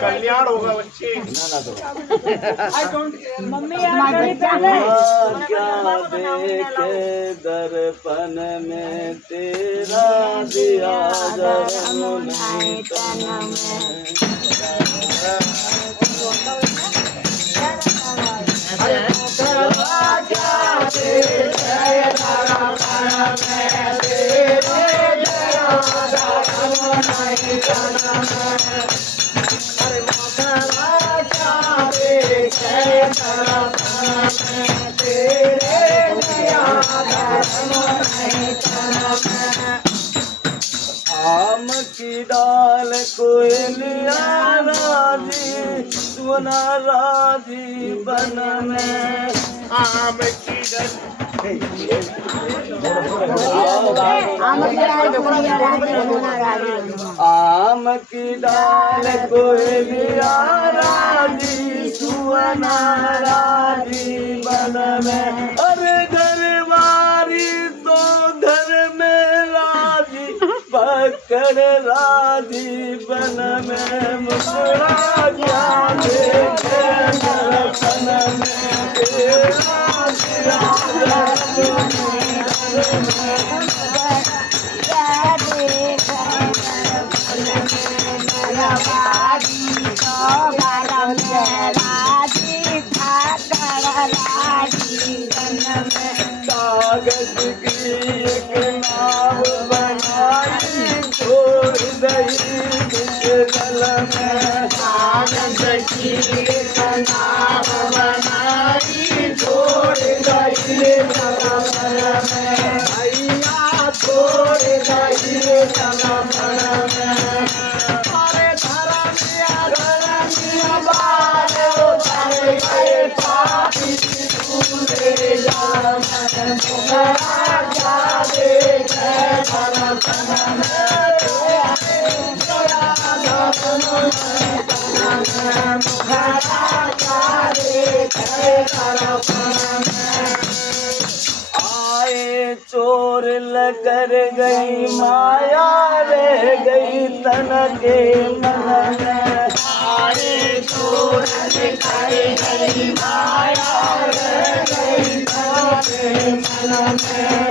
कल्याण होगा बच्चे। क्या देखे दर्पण में तेरा दिया जन्म नहीं तन में। आम की डाल कोयलिया राजी सुना राजी बन में। आम की डाल आम की डाल कोयलिया राजी सुना राजी बन में। अरे घरवारी तो घर में राजी पकड़ राजी बन में। मुस्कुरा क्या देखे दर्पण में तेरा दिया कागज की एक नाव बनाई छोड़ दही जल में। कागज की एक नाव बनाई छोड़ दही जल में। भैया छोड़ दही जल में। अरे धरमिया धरमिया बाल उतर गए पापी पूरे जान आए चोर लकर गई माया रह गई तन के मन में। आए चोर लकर गई माया रह गई तन के मन में।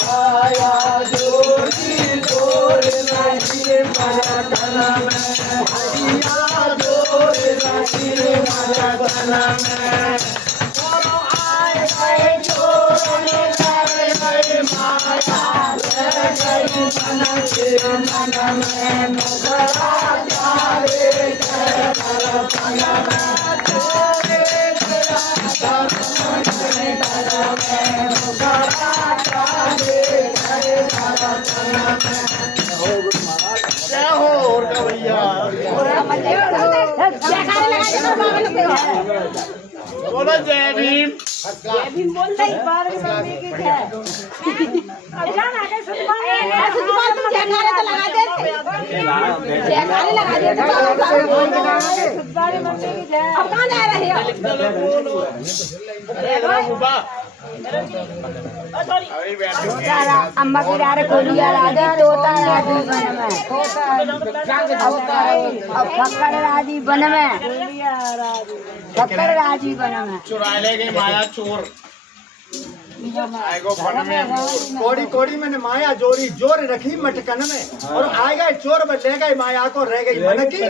माया जोड़ी जोर नहीं मरतन में। भैया जोर नहीं मरतन में। आए गए चोर लग गई माया रह गई मन के मन में। मुखरा जाए दर्पण में तेरे क्या हो और का भैया बोलो जय भीम। जय भीम बोल रही बार मम्मी की है। जान आगे सुधमार तुम जयकारे तो लगा दे। जयकारे लगा दे सुधमार मम्मी की जय। अब कहां जा रहे हो? अम्मा की डारे कोलिया राजी तोता राजी बन में। अब फक्कर राजी बन में। फक्कर राजी बन में। चुरा ले गई माया चोर। आएगो भन में कोड़ी कोड़ी मैंने माया जोरी जोर रखी मटकन में और आ गए चोर में ले गए माया को रह गई मन की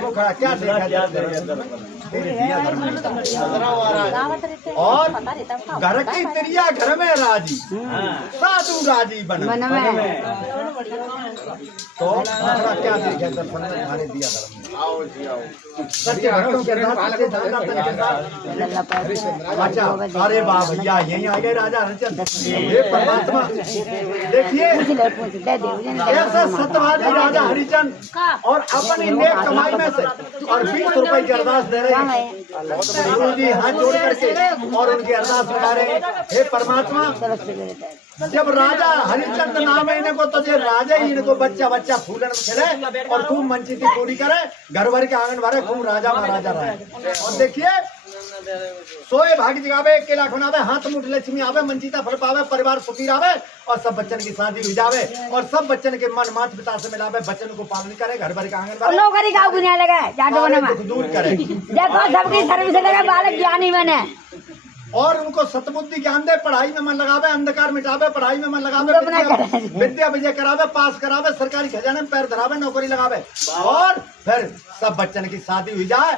वो खड़ा क्या देखा और घर की तिरिया घर में राजी साधु राजी बन तो क्या देखे दर्शन में तुम्हारे दिया धर्म आओ जी आओ सच्चे भक्तों के अच्छा अरे वाह भैया यही आ गए राजा हरिश्चंद्र हे परमात्मा देखिए ऐसा सत्यवादी राजा हरिश्चंद्र और अपनी नेक कमाई में से और 20 रुपए की अरदास दे रहे हैं गुरु जी हाथ जोड़ करके और उनकी अरदास लगा रहे हैं हे परमात्मा जब राजा हरिश्चंद्र नाम है इनको तो जो राजा ही इनको बच्चा बच्चा फूलन खेले और खूब मंचिती पूरी करे घर भर के आंगन भरे खूब राजा महाराजा रहे और देखिए सोए भाग जगावे केला खुनावे हाथ मुठ लक्ष्मी आवे मंचिता फल पावे परिवार सुखी रहे और सब बच्चन की शादी हो जावे और सब बच्चन के मन मात पिता से मिलावे बच्चन को पालन करे घर भर के आंगन भरे नौकरी गाँव गुनिया लगा जादू दुख दूर करे देखो सबकी सर्विस लगा बालक ज्ञानी बने और उनको सतबुद्धि ज्ञान दे पढ़ाई में मन लगावे अंधकार मिटावे पढ़ाई में मन लगावे विद्या विजय करावे पास करावे सरकारी खजाने में पैर धरावे नौकरी लगावे और फिर सब बच्चन की शादी हुई जाए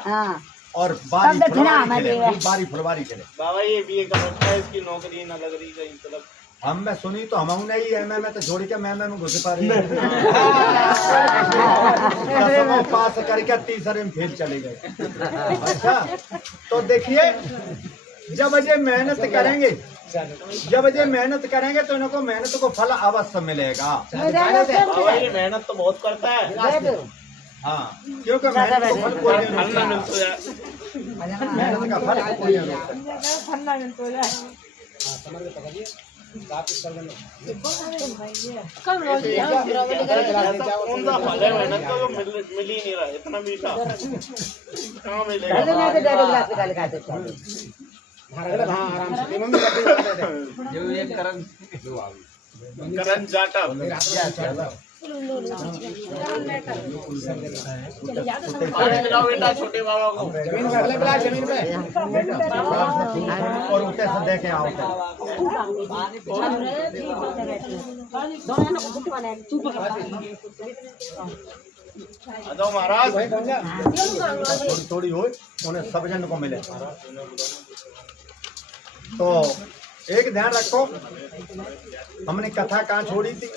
और बारी फुलवारी खेले बाबा ये भी एक समस्या है इसकी नौकरी ना लग रही कहीं मतलब हम में सुनी तो हम नहीं है मैं तो जोड़ के मैं घुस पा रही पास करके तीसरे में फेल चले गए अच्छा तो देखिए जब ये मेहनत करेंगे तो इनको मेहनत को फल अवश्य मिलेगा बाबा ये मेहनत तो बहुत करता है हाँ क्योंकि मेहनत को फल कोई नहीं मिलता मेहनत का फल कोई नहीं मिलता उनका फल है मेहनत तो मिल ही नहीं रहा इतना मीठा कहाँ मिलेगा करण जाटव बेटा छोटे बाबा को जमीन पे और उठे से देखे आओ महाराज थोड़ी हो उन्हें सब जन को मिले तो एक ध्यान रखो हमने कथा कहाँ छोड़ी थी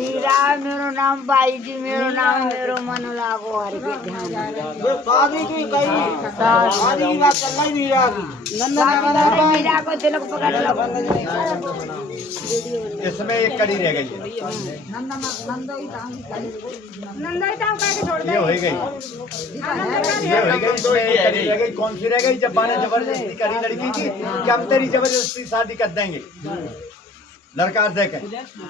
मीरा मेरो नाम बाई जी मेरो नाम मेरो मन लागो हरि के ध्यान शादी की कही शादी की बात चल रही मीरा को तिलक पकड़ लो इसमें एक कड़ी रह गई ये हो गई रह गई कौन सी रह गई जब माने जबरदस्ती करी लड़की की कि हम तेरी जबरदस्ती शादी कर देंगे लड़का देखे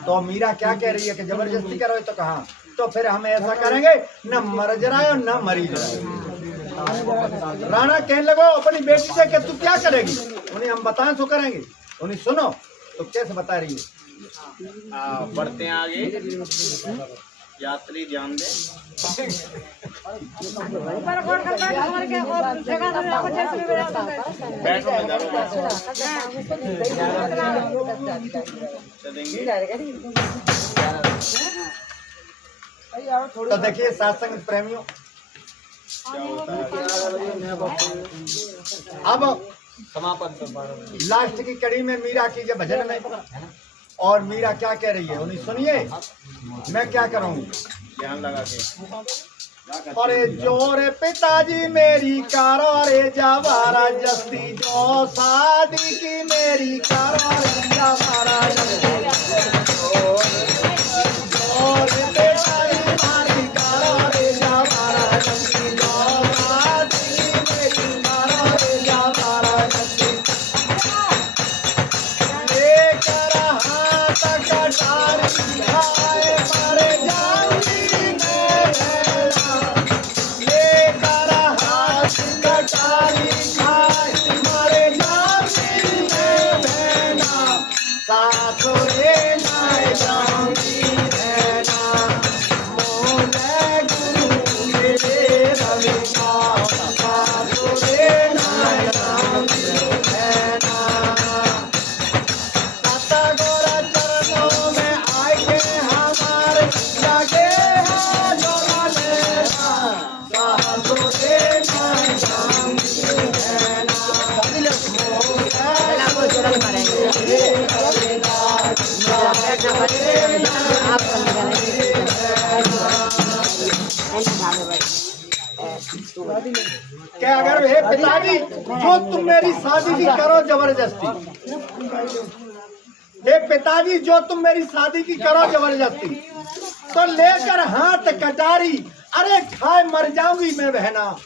तो मीरा क्या कह रही है कि जबरदस्ती करो तो कहा तो फिर हम ऐसा करेंगे न मर जराए और न मरी जराए राणा कहने लगो अपनी बेटी से कि तू क्या करेगी उन्हें हम बताएं तो करेंगे उन्हें सुनो तो कैसे बता रही है बढ़ते हैं आगे यात्री ध्यान दे बैठो तो देखिए सत्संग प्रेमियों अब समापन लास्ट की कड़ी में मीरा की जब भजन में और मीरा क्या कह रही है उन्हें सुनिए मैं क्या करूंगी ध्यान लगा के अरे जोरे पिताजी मेरी कारो रे जवारा जस्ती जो शादी की मेरी कारो रे जवारा जस्ती जोरे पिताजी मेरी कारो रे जवारा जस्ती जो शादी की मेरी कारो रे जवारा जस्ती लेकर हाथ कटार खाए मारे जाऊंगी साथ कि अगर हे पिताजी जो तुम मेरी शादी की करो जबरदस्ती, हे पिताजी जो तुम मेरी शादी की करो जबरदस्ती, तो लेकर हाथ कटारी, अरे खाए मर जाऊंगी मैं बहना,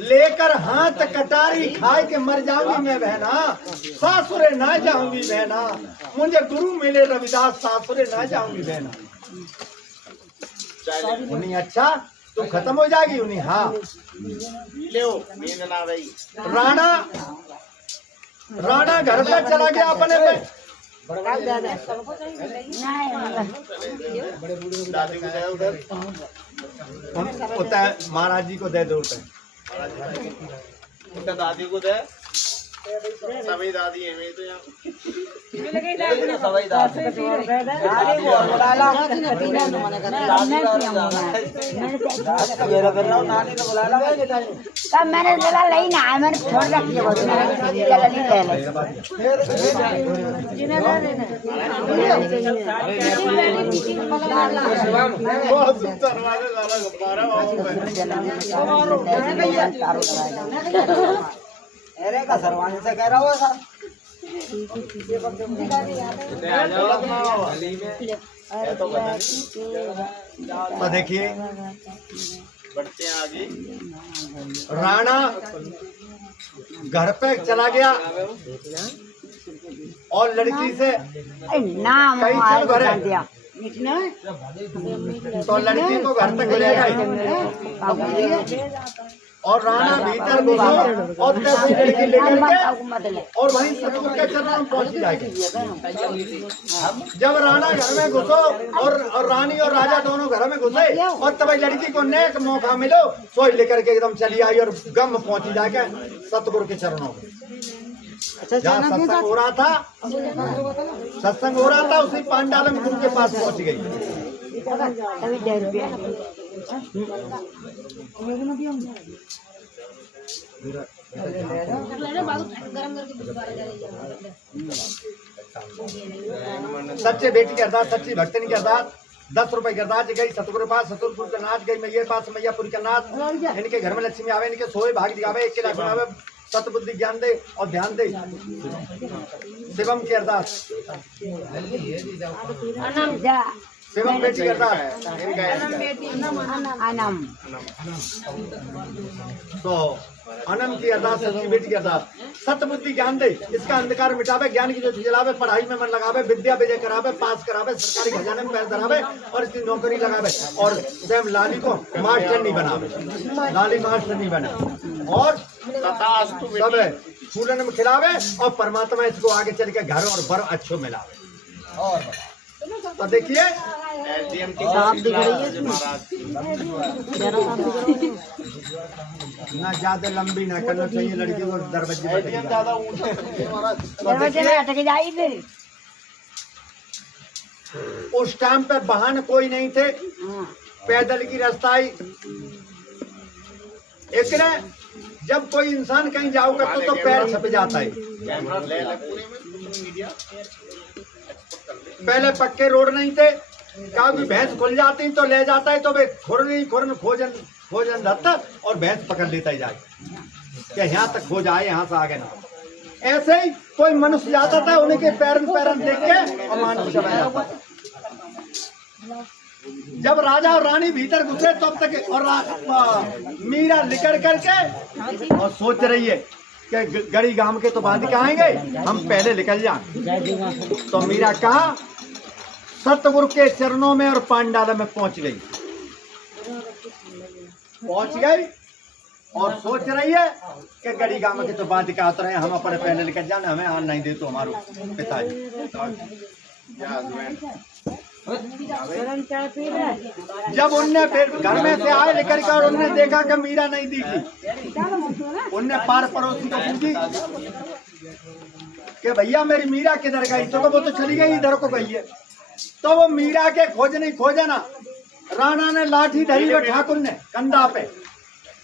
लेकर हाथ कटारी खाए के मर जाऊंगी मैं बहना, सासुरे ना जाऊंगी बहना, मुझे गुरु मिले रविदास सासुरे ना जाऊंगी बहना। उन्हीं अच्छा तो खत्म हो जाएगी उन्हीं। हाँ ले नींद ना रही। राणा घर पे चला गया अपने पे, दादी को दे उधर, होता है महाराज जी को दे दो उधर। उनका दादी को दे, सभी दादी है मेरी तो यहाँ। सवाई दादी बुला ला, मेरा करना नानी को बुला ला। तब मैंने बोला नहीं ना, मैंने छोड़ रखी है, बहुत सुंदर वाले लाला गुब्बारा अरे का सरवानी से कह रहा हो सर। तो देखिए बढ़ते हैं आगे। राणा घर पे चला गया और लड़की से नाम कई चल भरे, दिया तो लड़की को घर तक ले गए और राणा भीतर घुसा और लड़की लेकर के और वहीं सतगुरु के चरणों में पहुंच जाएगी। जब राणा घर में घुसो और रानी और राजा दोनों घर में घुसे और तब लड़की को नेक मौका मिलो, सोई लेकर के एकदम चली आई और गम पहुंची जाके सतगुरु के चरणों में। जहाँ सत्संग हो रहा था उसी पांडालन गुरु के पास पहुंच गई। सच्चे बेटी की अरदास, सच्ची भक्तनी की अरदास, 10 रुपए की अरदास गई सतगुरु पास, सतगुरु का नाच गई मैया पास, मैयापुरी का नाच। इनके घर में लक्ष्मी आवे, इनके सोए भाग दिखावे, एक के लाख बनावे, सतबुद्धि ज्ञान दे और ध्यान दे। शिवम की अरदास, शिवम बेटी की अरदास, तो अनम की अरदास, सच्ची बेटी की अरदास। सतबुद्धि ज्ञान दे, इसका अंधकार मिटावे, ज्ञान की ज्योति जलावे, पढ़ाई में मन लगावे, विद्या विजय करावे, पास करावे, सरकारी खजाने में पैर धरावे और इसकी नौकरी लगावे और स्वयं लाली को मास्टर नहीं बनावे, लाली मास्टर नहीं बने और सब फूलन में खिलावे और परमात्मा इसको आगे चल के घर और बर अच्छो मिलावे। और तो देखिए ना ज्यादा लंबी ना करना चाहिए लड़की को, दरवाजे में अटक जाई फिर। उस टाइम पे वाहन कोई नहीं थे, पैदल की रास्ताई। एक ने जब कोई इंसान कहीं जाओ करता तो पैर छप जाता है। पहले पक्के रोड नहीं थे, कभी भैंस खुल जाती तो ले जाता है तो वे खुरन खोजन धरता और भैंस पकड़ लेता ही जाए कि यहाँ तक खो जाए, यहाँ से आगे ना। ऐसे ही कोई मनुष्य जाता था, उनके पैरन देख के और मानुष चला जाता। जब राजा और रानी भीतर घुसे तब तक और मीरा निकल करके और सोच रही है कि गड़ी गांव के तो बाद के आएंगे, हम पहले निकल जाए। तो मीरा कहा सतगुरु के चरणों में और पांडाल में पहुंच गई और सोच रही है कि गड़ी गांव के तो बाद क्या उतर रहे, हम अपने पहले निकल जाना, हमें आन नहीं दे तो हमारे पिताजी। जब उनने फिर घर में से आए लेकर के और उनने देखा कि मीरा नहीं दिखी, उनने पार पड़ोसी को पूछी कि भैया मेरी मीरा किधर गई, तो वो तो चली गई इधर को गई है। तो वो मीरा के खोजे ना, राणा ने लाठी धरी, वो ठाकुर ने कंधा पे,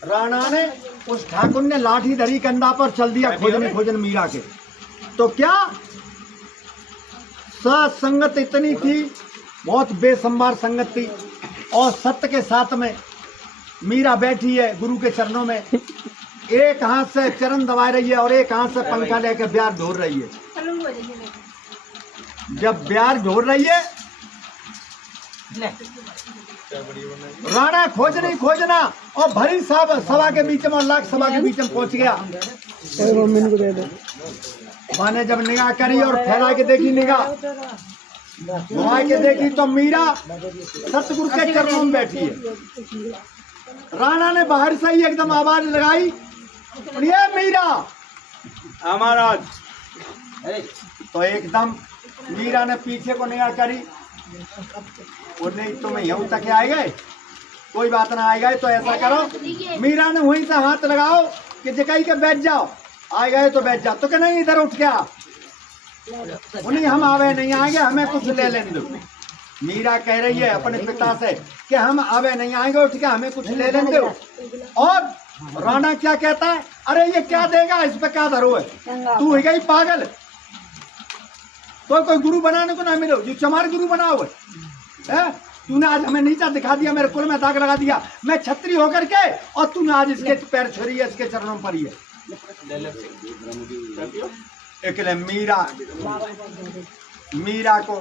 राणा ने उस ठाकुर ने लाठी धरी कंधा पर, चल दिया खोजने मीरा के। तो क्या साथ संगत इतनी थी, बहुत बेसंबार संगत थी और सत्य के साथ में मीरा बैठी है गुरु के चरणों में, एक हाथ से चरण दबा रही है और एक हाथ से पंखा लेकर ब्यार ढोर रही है। जब ब्यार ढोर रही है, राणा खोजना और भरी सभा के बीच में और लाख सभा के बीच में पहुंच गया। माँ ने जब निगाह करी और फैला के देखी निगाह, घुमा के देखी तो मीरा सतगुरु के चरणों में बैठी है। राणा ने बाहर से ही एकदम आवाज लगाई, ये मीरा हमारा। तो एकदम मीरा ने पीछे को निगाह करी, और नहीं तुम यूं तक आए गए, कोई बात ना आए गए तो ऐसा करो, मीरा ने वहीं से हाथ लगाओ कि जगह के बैठ जाओ, आए गए तो बैठ जाओ। तो क्या नहीं इधर उठ गया, उन्हीं हम आवे नहीं आएंगे, हमें कुछ ले लेने दो। मीरा कह रही है अपने पिता से कि हम आवे नहीं आएंगे, उठ के हमें कुछ ले लेने दो। और राणा क्या कहता है, अरे ये क्या देगा, इस पे क्या धरो है, तू ही गई पागल, तो कोई गुरु बनाने को ना मिलो, जो चमार गुरु बना हुआ है। तूने आज हमें नीचा दिखा दिया, मेरे कुल में दाग लगा दिया, मैं छत्री होकर के, और तूने आज इसके पैर छोड़ी है, इसके चरणों पर ही है। एकले मीरा को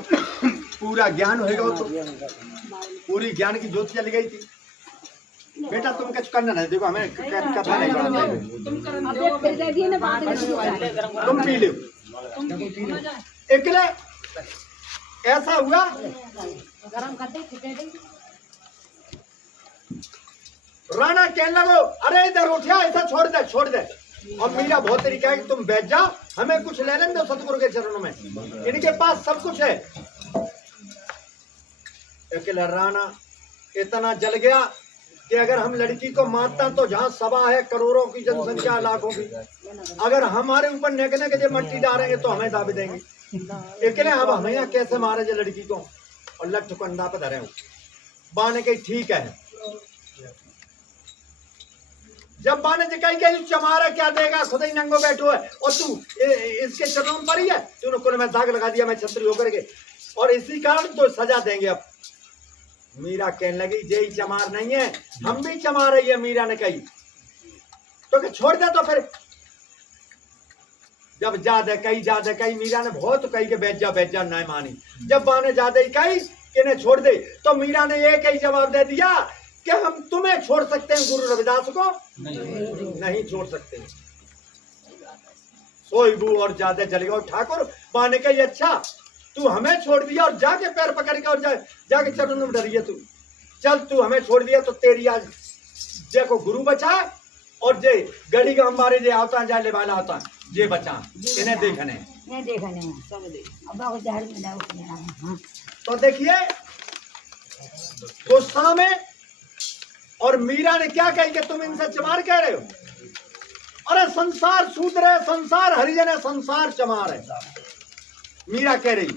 पूरा ज्ञान होगा, तो पूरी ज्ञान की ज्योति चली गई थी। बेटा तुम कुछ करना नहीं, देखो हमें कथा नहीं करना, तुम पी लो। एकले ऐसा हुआ, राणा कहने लगो, अरे इधर उठा, ऐसा छोड़ दे। और मीरा बहुत तरीका है कि तुम बैठ जाओ, हमें कुछ ले लेने दो सतगुरु के चरणों में, इनके पास सब कुछ है। अकेला राणा इतना जल गया कि अगर हम लड़की को मारता तो जहाँ सभा है करोड़ों की जनसंख्या, लाखों की, अगर हमारे ऊपर नेकने के जो मट्टी डालेंगे तो हमें दाबी देंगे। अकेले अब हमें यहाँ कैसे मारे जो लड़की को, और लट्ठ को अंडा पे धरे हो। बाने कही ठीक है, जब बाने कही कही चमारा क्या देगा, खुद ही नंगो बैठो है, और तू इसके चरणों पर ही है, तूने कुल में दाग लगा दिया, मैं छत्री होकर के, और इसी कारण तो सजा देंगे। अब मीरा कहने लगी, जय चमार नहीं है, हम भी चमार रही है। मीरा ने कही तो छोड़ दे, तो फिर जब ज्यादा कही मीरा ने बहुत कही कि बैठ जा नहीं मानी। जब बाने ज्यादा ही कही कि ने छोड़ दे, तो मीरा ने एक ही जवाब दे दिया कि हम तुम्हें छोड़ सकते हैं, गुरु रविदास को नहीं छोड़ सकते। सोईबू और ज्यादा जल गया। ठाकुर बाने कही, अच्छा तू हमें छोड़ दिया और जाके पैर पकड़ के और जाके चरणों में डरिए, तू चल, तू हमें छोड़ दिया तो तेरी आज जय को गुरु बचाए, और जय गड़ी का हमारे जे आता जाए ले वाला आता जे बचा, इन्हें देखने तो देखिए गुस्सा में। और मीरा ने क्या कही कि तुम इनसे चमार कह रहे हो, अरे संसार शूद्र है, संसार हरिजन है, संसार चमार है। मीरा कह रही,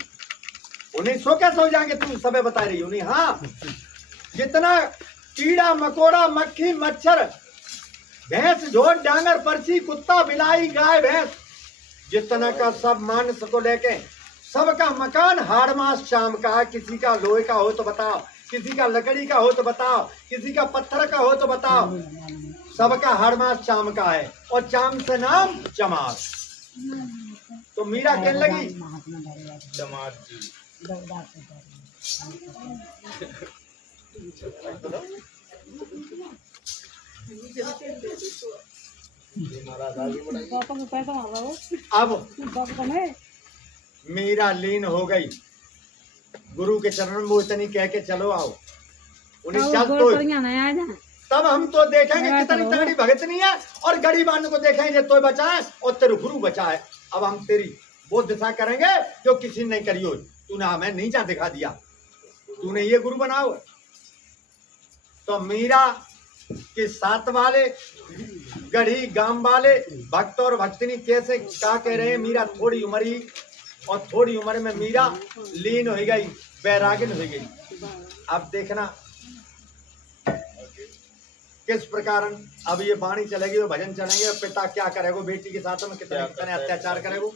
उन्हें सो कैसे हो जाएंगे, तुम सबे बता रही उन्हें। हाँ, जितना कीड़ा मकोड़ा मक्खी मच्छर भैंस झोट डांगर पर्ची कुत्ता बिलाई गाय भैंस, जितना का सब मानस को लेके सबका मकान हाड़ मास शाम का, किसी का लोहे का हो तो बताओ, किसी का लकड़ी का हो तो बताओ, किसी का पत्थर का हो तो बताओ, सबका हाड़ मास शाम का है, और चाम से नाम चमार। तो मीरा कहने लगी, चमार अब मीरा लीन हो गई गुरु के चरण में, इतनी कह के चलो आओ, उन्हें चल तो तब हम तो देखेंगे कितनी तगड़ी भगतनी है, और गरीबान को देखेंगे तो बचाए और तेरे गुरु बचाए। अब हम तेरी वो दिशा करेंगे जो किसी ने नहीं करी हो। तूने हमें नीचा दिखा दिया, तूने ये गुरु बनाओ। तो मीरा के साथ वाले गढ़ी गांव वाले भक्त और भक्तनी कैसे क्या कह रहे हैं, मीरा थोड़ी उम्र ही, और थोड़ी उम्र में मीरा लीन हो गई, बैरागिन हो गई। अब देखना किस प्रकार अब ये वाणी चलेगी, वो भजन चलेंगे, पिता क्या करेगा बेटी के साथ में, कितने अत्याचार करेगा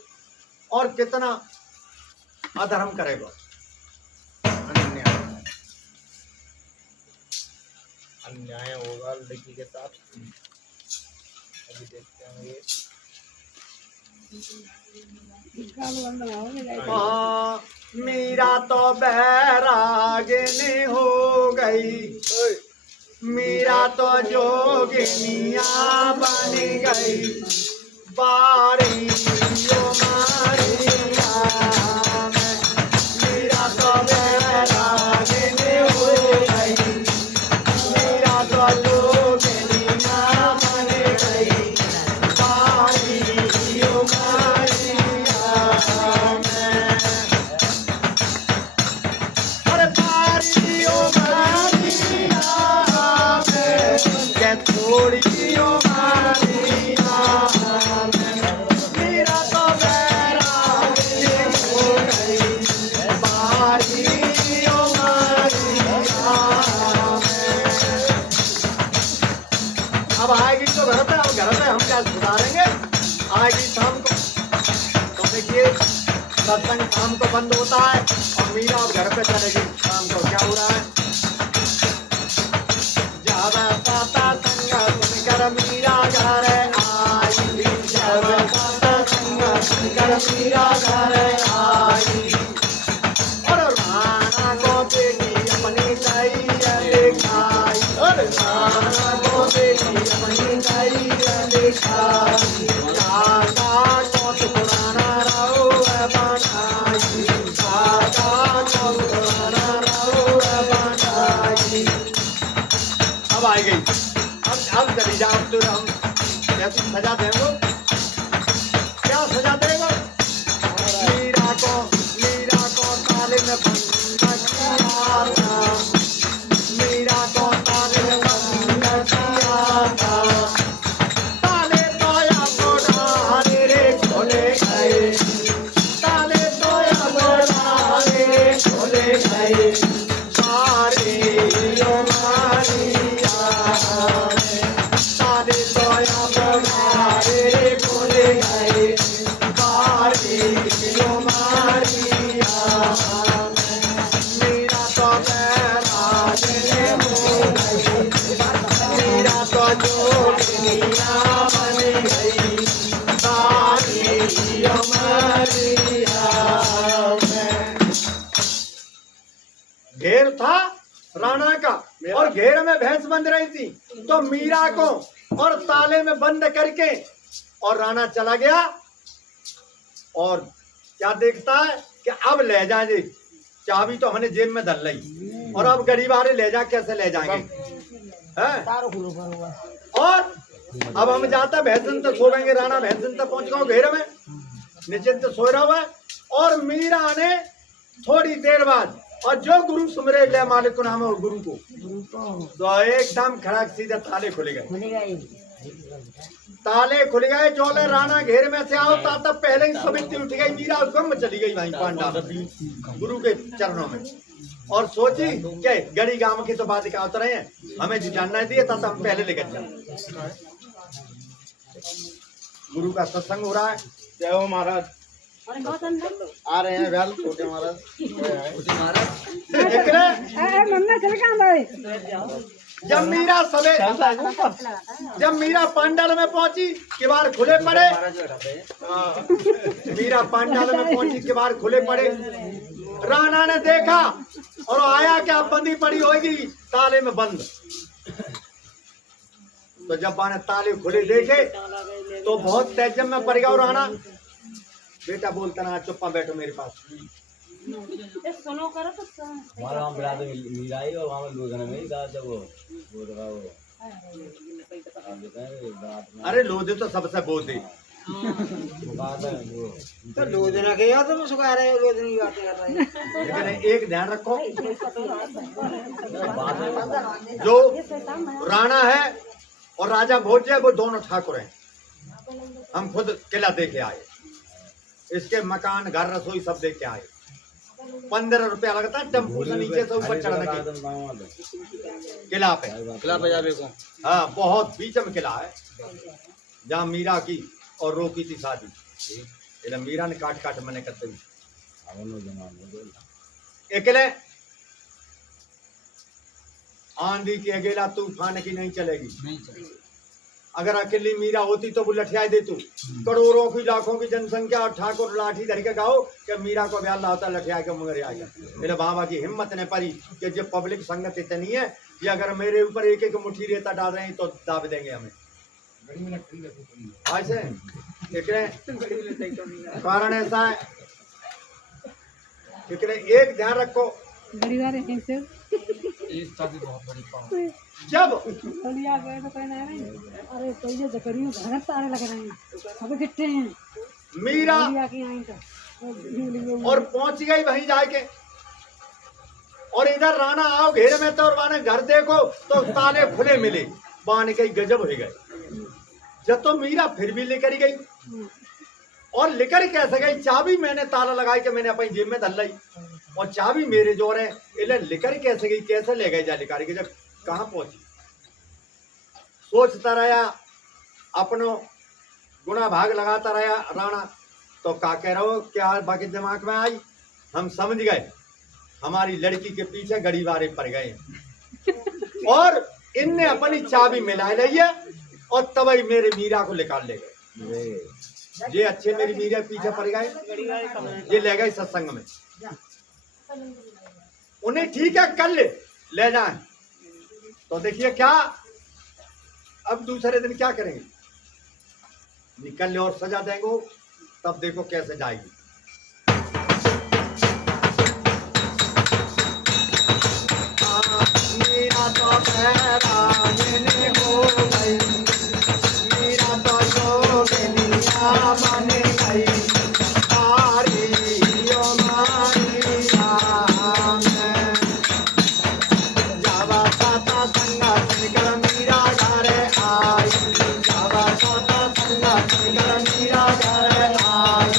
और कितना अधर्म करेगा। अन्याय होगा लड़की के साथ। अभी देखते हैं ये। हाँ, मीरा तो बैरागिनी हो गई, मीरा तो जोगिनिया बन गई, बारियो मारिया में। मीरा तो बैरागिनी हो गई, मीरा तो जोगिनिया बन गई, बारियो मारिया में। अरे बारियो मारिया में, के थोड़ियो मारिया में। मीरा तो बैरागिनी हो गई, बारियो मारिया में। अब आएगी तो घर पे, अब घर पे हम क्या सुधारेंगे, आएगी शाम को। तो देखिए सत्संग शाम को बंद होता है और मीरा अब घर पे चलेगी शाम को। क्या हो रहा है, ज्यादा साता संग सुनकर मीरा घर आई, ज्यादा साता संग सुनकर मीरा घर आई। और राणा को बेटी अपनी दैया दिखाई, और राणा को बेटी अपनी दैया दिखाई। काका को पुराना रहो बनाई, काका को पुराना रहो बनाई। अब आई गई, अब चली जाओ तो हम कैसे सजा देंगे, क्या सजा देगा। मीरा को ताले में बंद किया था, मीरा को ताले में बंद किया था। ताले तोया मोड़ारे रे खोले गए, ताले तोया मोड़ारे रे खोले गए, बारियो मारिया में। ताले तोया मोड़ारे रे खोले गए, बारियो मारिया में। मीरा तो बैरागिनी हो गई, मीरा तो जोगिनिया बन गई, बारियो मारिया में। घेर था राणा का और घेर में भैंस बंध रही थी, तो मीरा को और ताले में बंद करके और राणा चला गया। और क्या देखता है कि अब ले जाए, चाबी तो हमने जेब में धर ली और अब गरीब आ रहे ले जा, कैसे ले जाएंगे हैं? और अब हम जाता भैंसन तक सोएंगे, राणा भैंसन तक पहुंच गया घेर में, निश्चिंत सो रहा हुआ है। और मीरा ने थोड़ी देर बाद और जो गुरु सुमरे ले मालिक को नाम है, और गुरु को तो एकदम खड़ाक सीधे ताले खुले गए, ताले खुल गए। जोले राणा घेर में से आओ ता तब पहले ही समिति उठ गई, मीरा गम चली गई वहीं पांडा गुरु के चरणों में। और सोची क्या गड़ी गांव की तो बात क्या उतर रहे हैं, हमें जो जानना दिए था हम पहले लेकर चले। गुरु का सत्संग हो रहा है। जय हो महाराज। आ रहे हैं व्याल छोटे महाराज। जब मीरा पांडाल में पहुंची किवाड़ खुले पड़े, मीरा पांडाल में पहुंची किवाड़ खुले पड़े। राणा ने देखा और आया क्या बंदी पड़ी होगी ताले में बंद। तो जब आने ताले खुले देखे तो बहुत तेजब में पड़ गया। राणा बेटा बोलता ना, चुप्पा बैठो मेरे पास। सुनो करो तो हमारा हम बिड़ा दे मिलाई और वहाँ में लोग ने मेरी दादा जब वो रहा वो अरे लोधे तो सबसे बोधे तो लोधना के याद में सुखा रहे हो, लोधनी की बातें कर रहे हैं। लेकिन एक ध्यान रखो, जो राणा है और राजा भोज है वो दोनों ठाकुर हैं। हम खुद किला देखे आए, इसके मकान घर रसोई सब देख के आए। 15 रुपया लगता है टेम्पू से नीचे से ऊपर चढ़ने के किला पे जावे को। हाँ, बहुत बीच में किला है जहाँ मीरा की और रोकी थी शादी। એટલે મીરાને કાટ કાટ મને કરતે એકલે आंधी की अकेला तूफान की नहीं चलेगी। अगर अकेली मीरा होती तो वो लठिया दे तू। करोड़ों की लाखों की जनसंख्या और ठाकुर लाठी धर के गाओ कि मीरा को ब्याह लाता लठिया के मगर आएगा। मेरे बाबा की हिम्मत ने परी कि जब पब्लिक संगत इतनी है कि अगर मेरे ऊपर एक एक मुट्ठी रेता डाल रहे हैं तो दाब देंगे हमें। ऐसे देख रहे हैं, कारण ऐसा है। ठीक है, एक ध्यान रखो, जब अरे पहले जकरियों घर तारे लग रहे हैं, अब कितने हैं मीरा और और पहुंच गई वहीं जाके, और इधर राणा आओ घेरे में तो, और वाने घर देखो तो ताले खुले मिले। बाने कई गजब हो गए। जब तो मीरा फिर भी लेकर गई, और लेकर कैसे गई? चाबी मैंने ताला लगाई के मैंने अपनी जेब में धर लाई, और चाबी मेरे जोर है। इले लेकर कैसे गई, कैसे ले गई? जा लेकर के जब कहाँ पहुंची, सोचता रहा, अपनो गुना भाग लगाता रहा राणा। तो का कह रहा हो, क्या बाकी दिमाग में आई? हम समझ गए हमारी लड़की के पीछे गड़ीवारे पड़ गए, और इनने अपनी चाबी मिला ली है, और तभी मेरे मीरा को निकाल ले गए। ये अच्छे मेरी मीरा पीछे पड़ गए, ये ले गए सत्संग में। उन्हें ठीक है कल ले जाए। तो देखिए क्या अब दूसरे दिन क्या करेंगे, निकल ले और सजा देंगे, तब देखो कैसे जाएगी। मीरा तो पैराने हो गई, मीरा तो जोगिनिया बन गई, तारी ओ मारी राम जावा साता संगा निकल मीरा घरे आई, जावा साता संगा निकल मीरा घरे आई,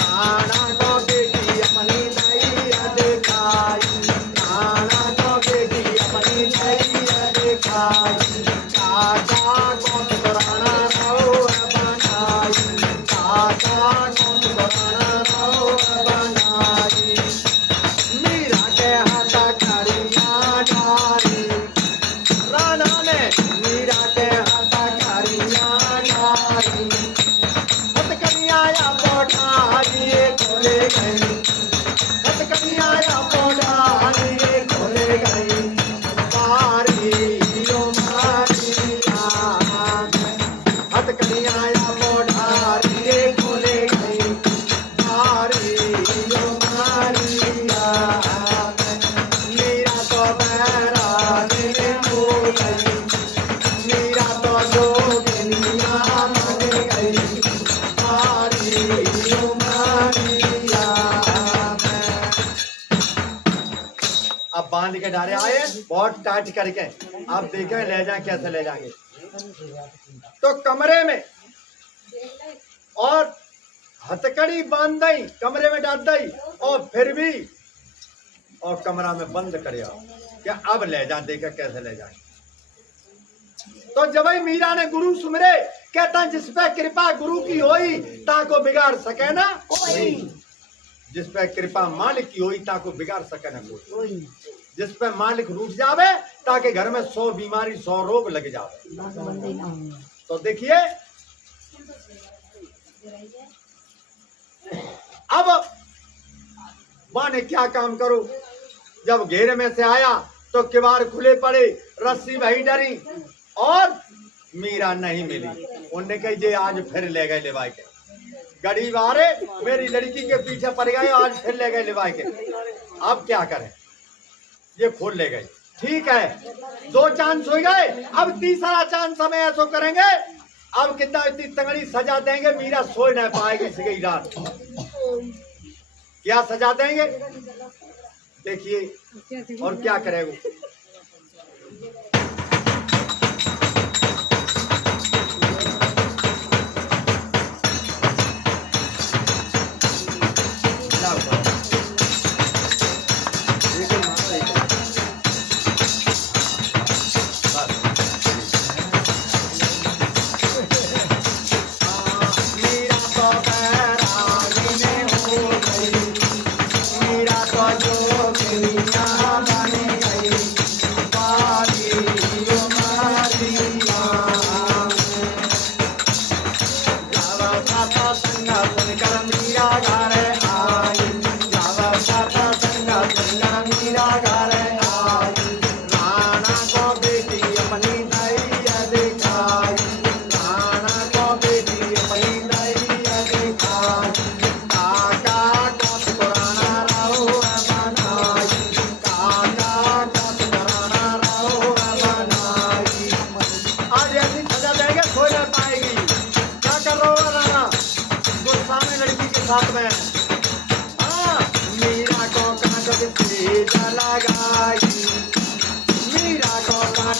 राणा को बेटी अपनी नैया दिखाई, राणा को बेटी अपनी नैया दिखाई, काका कौन राणा रो बनाई, काका कौन राणा रो बनाई, मीरा के हाथ करिया डारी, राणा ने मीरा के हाथ करिया डारी, हथ कन्या पौधारी खोले गई, हथ कन्या पौधारी खोले गई, पारी ओ मारी राम, हथ कन्या पौधारी खोले गई, पारी ओ मारी राम, मीरा तो बैराने हो गई, मीरा तो जोगिनिया बन गई, पारी ओ मारी राम। अब बांध के डारे आए बहुत टाइट करके, अब देखें ले जाए कैसे ले जाएंगे। तो कमरे में और हथकड़ी बांध दई, कमरे में डाल दई, और फिर भी और कमरा में बंद कर आओ, क्या अब ले जा, देखे कैसे ले जाए। तो जब ही मीरा ने गुरु सुमरे, कहता जिस पे कृपा गुरु की होई ताको बिगाड़ सके ना कोई, जिस पे कृपा मालिक की होई ताको बिगाड़ सके ना कोई, जिस पे मालिक रूठ जावे ताकि घर में 100 बीमारी 100 रोग लग जावे। तो देखिए अब माने क्या काम करो, जब घेरे में से आया तो किवाड़ खुले पड़े, रस्सी वही डरी, और मीरा नहीं मिली। उन्होंने कही जे आज फिर ले गए लेवाई के, गरीब आ रहे मेरी लड़की के पीछे पड़ गए, आज फिर ले गए लेवाई के। अब क्या करें, ये खोल ले गए। ठीक है 2 चांस हो गए, अब तीसरा चांस हमें ऐसा करेंगे, अब कितना इतनी तगड़ी सजा देंगे मीरा सो नहीं पाएगी सही रात। क्या सजा देंगे देखिए, और क्या करेगा। मीरा तो जोगिनिया बन गई,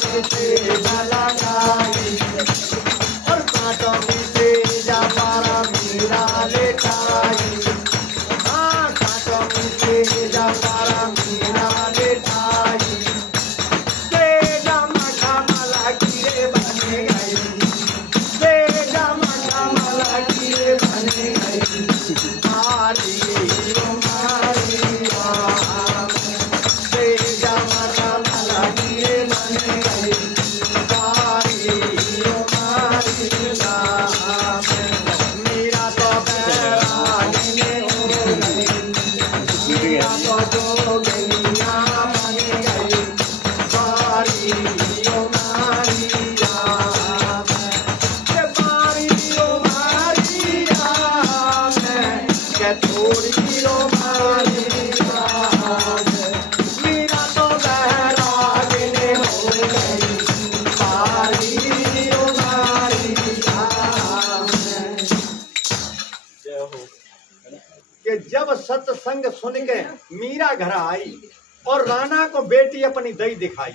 की सेज लगाई और कांटों की सेज पर मीरा लेटाई। हाँ, कांटों की सेज पर मीरा लेटाई। सेज मखमल की रे बन गई, सेज मखमल की रे बन गई। मारी ओ मारी राम, सेज मखमल की रे बन गई। मारी ओ मारी राम, मीरा तो बैरागी में हो गई, मीरा तो जोगनिया बन गई। मारी ओ मारी राम, के मारी ओ मारी राम, के थोड़ी ओ मारी राम, मीरा तो बैरागी में हो गई। मारी ओ मारी राम। जय हो। कि जब सत्संग सुन के मीरा घर आई और राणा को बेटी अपनी दई दिखाई,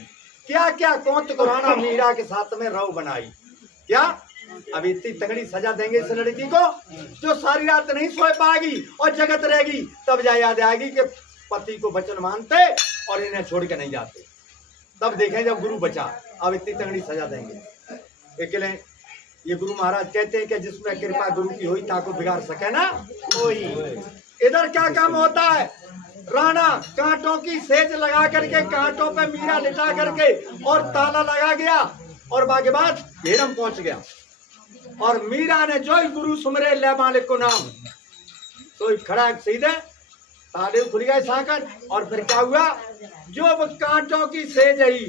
क्या क्या कौत को राणा मीरा के साथ में रव बनाई। क्या अब इतनी तगड़ी सजा देंगे इस लड़की को जो सारी रात नहीं सोए पाएगी और जगत रहेगी, तब जा याद आएगी कि पति को वचन मानते और इन्हें छोड़ के नहीं जाते। तब देखें जब गुरु बचा, अब इतनी तगड़ी सजा देंगे। अकेले ये गुरु महाराज कहते हैं कि जिसमें कृपा गुरु की हुई ताको बिगाड़ सके ना कोई। इधर क्या काम होता है, राणा कांटों की सेज लगा करके कांटों पे मीरा लिटा करके और ताला लगा गया और बाकी बात हेरम पहुंच गया। और मीरा ने जो ही गुरु सुमरे ले मालिक को नाम, तो खड़ा सीधे ताले खुल गए साकर। और फिर क्या हुआ, जो वो कांटों की सेज आई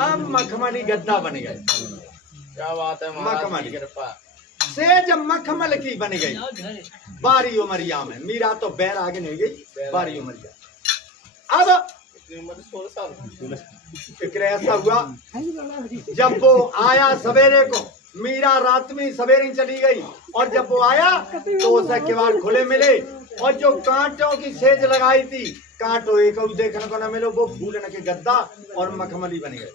अब मखमली गद्दा बन गए। क्या बात है महाराज मखमल की कृपा। सेज मखमल की बन गई। बारी उमरिया में मीरा तो बैर आगे नहीं गई, बारी उमरिया। अब इतनी उम्र 16 साल। फिक्र ऐसा हुआ, जब वो आया सवेरे को, मीरा रात में सवेरे चली गई और जब वो आया तो उसे किवाड़ खुले मिले और जो कांटों की सेज लगाई थी कांटो एक देखने को न मिले, वो फूलन के गद्दा और मखमली बन गए।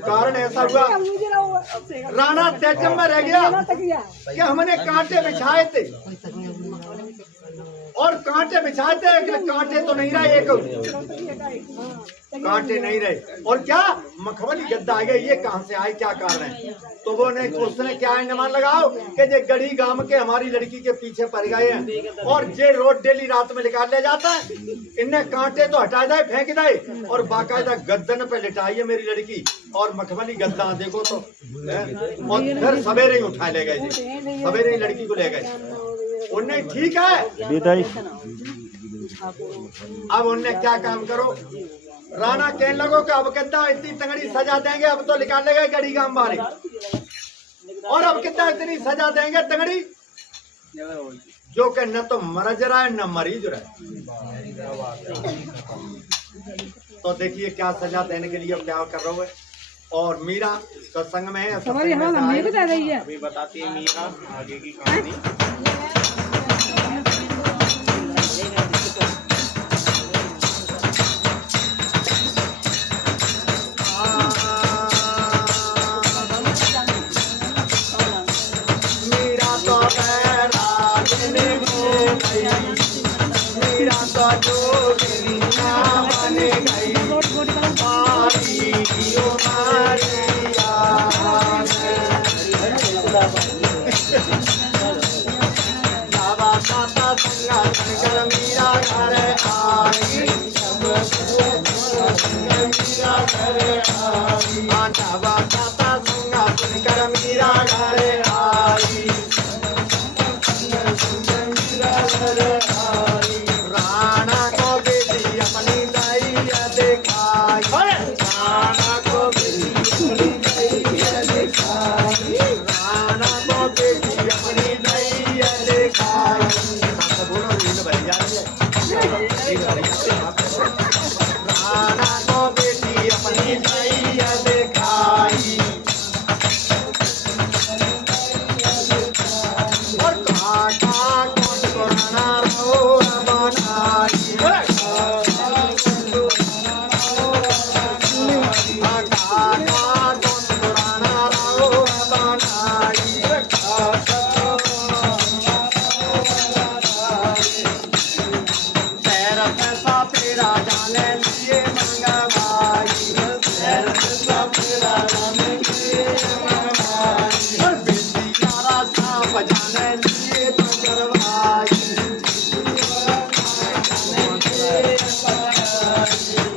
कारण ऐसा हुआ, राणा तेजम में रह गया कि हमने कांटे बिछाए थे और कांटे बिछाए थे, कांटे तो नहीं रहे, एक कांटे नहीं रहे और क्या मखमली गद्दा आ गए। ये कहां से आए, क्या कारण है? तो वो ने उसने क्या अनुमान लगाओ कि जे गड़ी गांव के हमारी लड़की के पीछे पड़ गए हैं और जे रोड डेली रात में निकाल ले जाता है, इनने कांटे तो हटा दे फेंक दे और बाकायदा गद्दन पे लिटाई है मेरी लड़की और मखमली गद्दा देखो तो। और फिर सवेरे ही उठा ले गए, सवेरे ही लड़की को ले गए। उनने ठीक है, अब उनने क्या काम करो, राणा कहने लगो कि अब कितना इतनी तगड़ी सजा देंगे, अब तो निकाल ले गए गड़ी गांव बारे और अब कितना इतनी सजा देंगे तगड़ी जो कि न तो मरज रहा है न मरीज रहा है। तो देखिए क्या सजा देने के लिए अब क्या कर रहे हो। और मीरा सत्संग में है, अभी बताती है मीरा आगे की कहानी। और राजा ने लिए मंगवाई, शहर से सपेरा रानी लिए मंगवाई, और बिटियारा सांप जाने लिए पकड़वाई,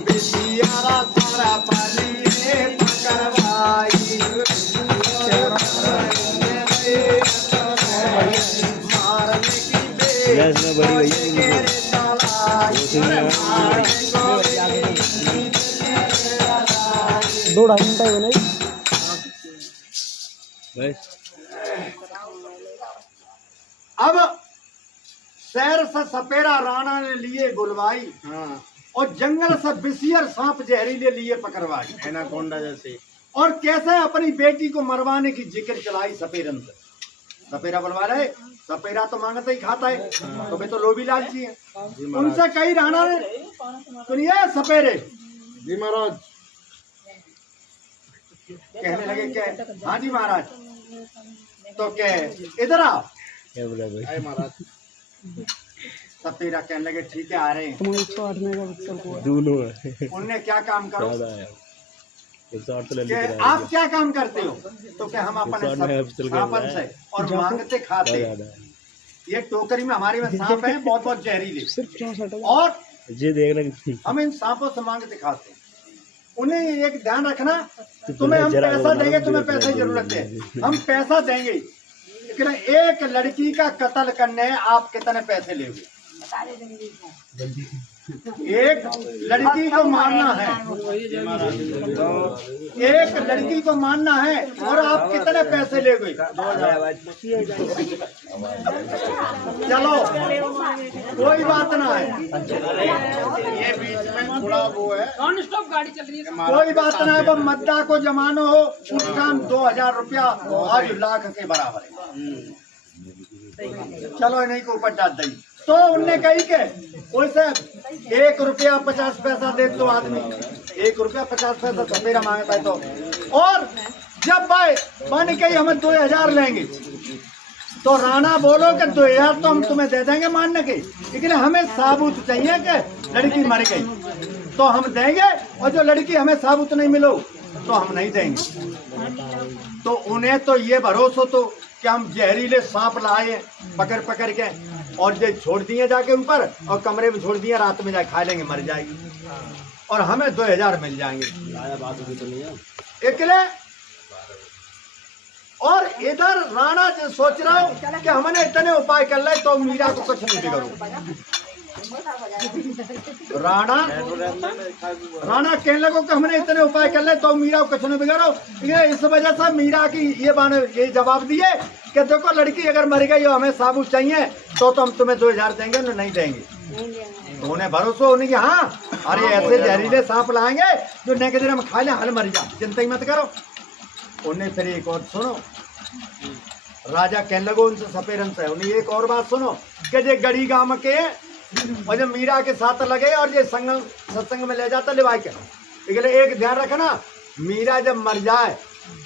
बिटियारा सारा पानी पकड़वाई, मारने की दो ढाई घंटा ही नहीं अब शहर से सपेरा राणा ने लिए बुलवाई, और जंगल से बिसियर सांप जहरीले लिए पकड़वाई, एनाकोंडा जैसे। और कैसे अपनी बेटी को मरवाने की जिक्र चलाई सपेरन से। सपेरा बुलवा रहे, सपेरा तो मांगता ही खाता है, तो वे तो लोभी लालची है। उनसे कही राणा ने, सुनिए सपेरे जी महाराज। कहने लगे क्या? हाँ जी महाराज। तो क्या इधर आओ। आए महाराज। सपेरा कहने लगे ठीक है आ रहे हैं। तुम्हारे 108 मेगापिक्सल को उनने क्या काम करो कि आप क्या काम करते हो? तो क्या हम अपने सांपन से और मांगते खाते। ये टोकरी में हमारे में सांप है, बहुत बहुत जहरीले, सिर्फ 64 और हम इन सांपों से मांगते खाते। उन्हें एक ध्यान रखना, तुम्हें हम पैसा देंगे, तुम्हें पैसे की जरूरत है, हम पैसा देंगे, लेकिन एक लड़की का कत्ल करने आप कितने पैसे लोगे? एक लड़की को मारना है, एक लड़की को मारना है, और आप कितने पैसे लोगे? चलो कोई बात ना है, ये बीच में थोड़ा वो है, नॉन स्टॉप गाड़ी चल रही है। कोई बात ना है। वो मद्दा को जमानो हो, उस काम 2000 रुपया आज लाख के बराबर है। चलो इन्हीं को ऊपर डाल देंगे। तो उनने कही के वैसे 1 रुपया 50 पैसा दे तो आदमी 1 रुपया 50 पैसा सपेरा मांगता है। तो और जब भाई मान के हमें 2000 लेंगे, तो राणा बोलो कि 2000 तो हम तुम्हें दे देंगे मानने के, लेकिन हमें साबुत चाहिए कि लड़की मर गई तो हम देंगे, और जो लड़की हमें साबुत नहीं मिलो तो हम नहीं देंगे। तो उन्हें तो ये भरोसा तो कि हम जहरीले सांप लाए पकड़ पकड़ के, और ये छोड़ दिए जाके ऊपर, और कमरे में छोड़ दिए, रात में जाके खा लेंगे, मर जाएगी, और हमें 2000 मिल जाएंगे अकेले। और इधर राणा सोच रहा हूँ कि हमने इतने उपाय कर ले तो मीरा को कुछ नहीं बिगड़ो। राणा कहने लगो कि हमने इतने उपाय कर ले तो मीरा को कुछ नहीं बिगड़ो। इस वजह से मीरा की ये जवाब दिए कि देखो लड़की अगर मर गई और हमें साबुत चाहिए तो हम तुम्हें 2000 देंगे, नहीं देंगे। तो उन्हें भरोसा होने की, हाँ अरे ऐसे जहरीले सांप लाएंगे जो नेके दिन हम खा ले, हल मर जा, चिंता ही मत करो। उन्हें फिर एक और सुनो, राजा कहने लगो उनसे सपेरन से, उन्हें एक और बात सुनो कि जे गड़ी गांव के और जब मीरा के साथ लगे और ये सत्संग में ले जाता लिवाई के, लेकिन एक ध्यान रखना, मीरा जब मर जाए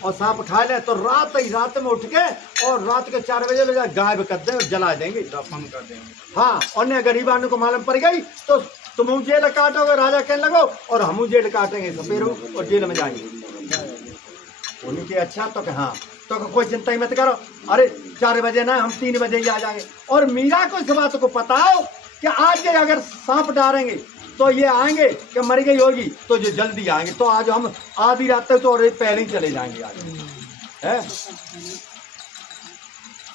और सांप खा ले तो रात में उठ के और रात के 4 बजे ले जाए गायब कर दें और जला देंगे, दफन कर देंगे। हाँ, और ने गरीबानों को मालूम पड़ गई तो तुम जेल काटोगे, राजा कहने लगो, और हम जेल काटेंगे सपेरो और जेल में जाएंगे। उन्हीं के अच्छा तो हाँ, तो कोई चिंता ही मत करो, अरे 4 बजे ना, हम 3 बजे ही आ जाएंगे। और मीरा को इस बात को पता हो कि आज ये अगर सांप डालेंगे तो ये आएंगे कि मर गई होगी तो जो जल्दी आएंगे, तो आज हम आधी रात तक तो और पहले ही चले जाएंगे आज, है।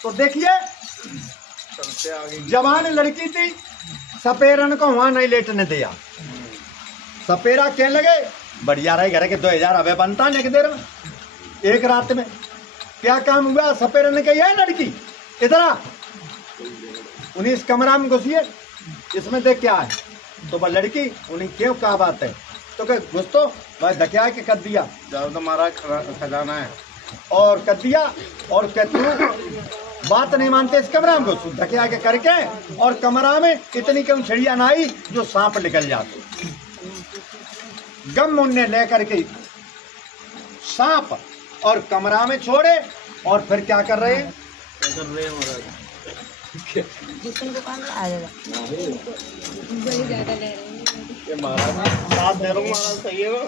तो देखिए जवान लड़की थी, सपेरन को वहां नहीं लेटने दिया। सपेरा कहने लगे बढ़िया रहे घर के 2000 अबे बनता लिख दे रहा एक रात में। क्या काम हुआ? सपेरन ने कही है लड़की इधर आ, उन्हें इस कमरा में घुसिए, इसमें देख क्या है। तो वह लड़की उन्हें क्यों क्या बात है, तो क्या घुस तो वह धकिया के कर दिया, तुम्हारा खजाना है और कर दिया। और क्या तू बात नहीं मानते, इस कमरा में घुस, धकिया के करके, और कमरा में इतनी कम छिड़िया ना आई जो सांप निकल जाते। गम उनने लेकर के सांप और कमरा में छोड़े, और फिर क्या कर रहे हैं, जितने को काम आ जाएगा ये महाराज साथ दे रहा हूँ महाराज सही है वो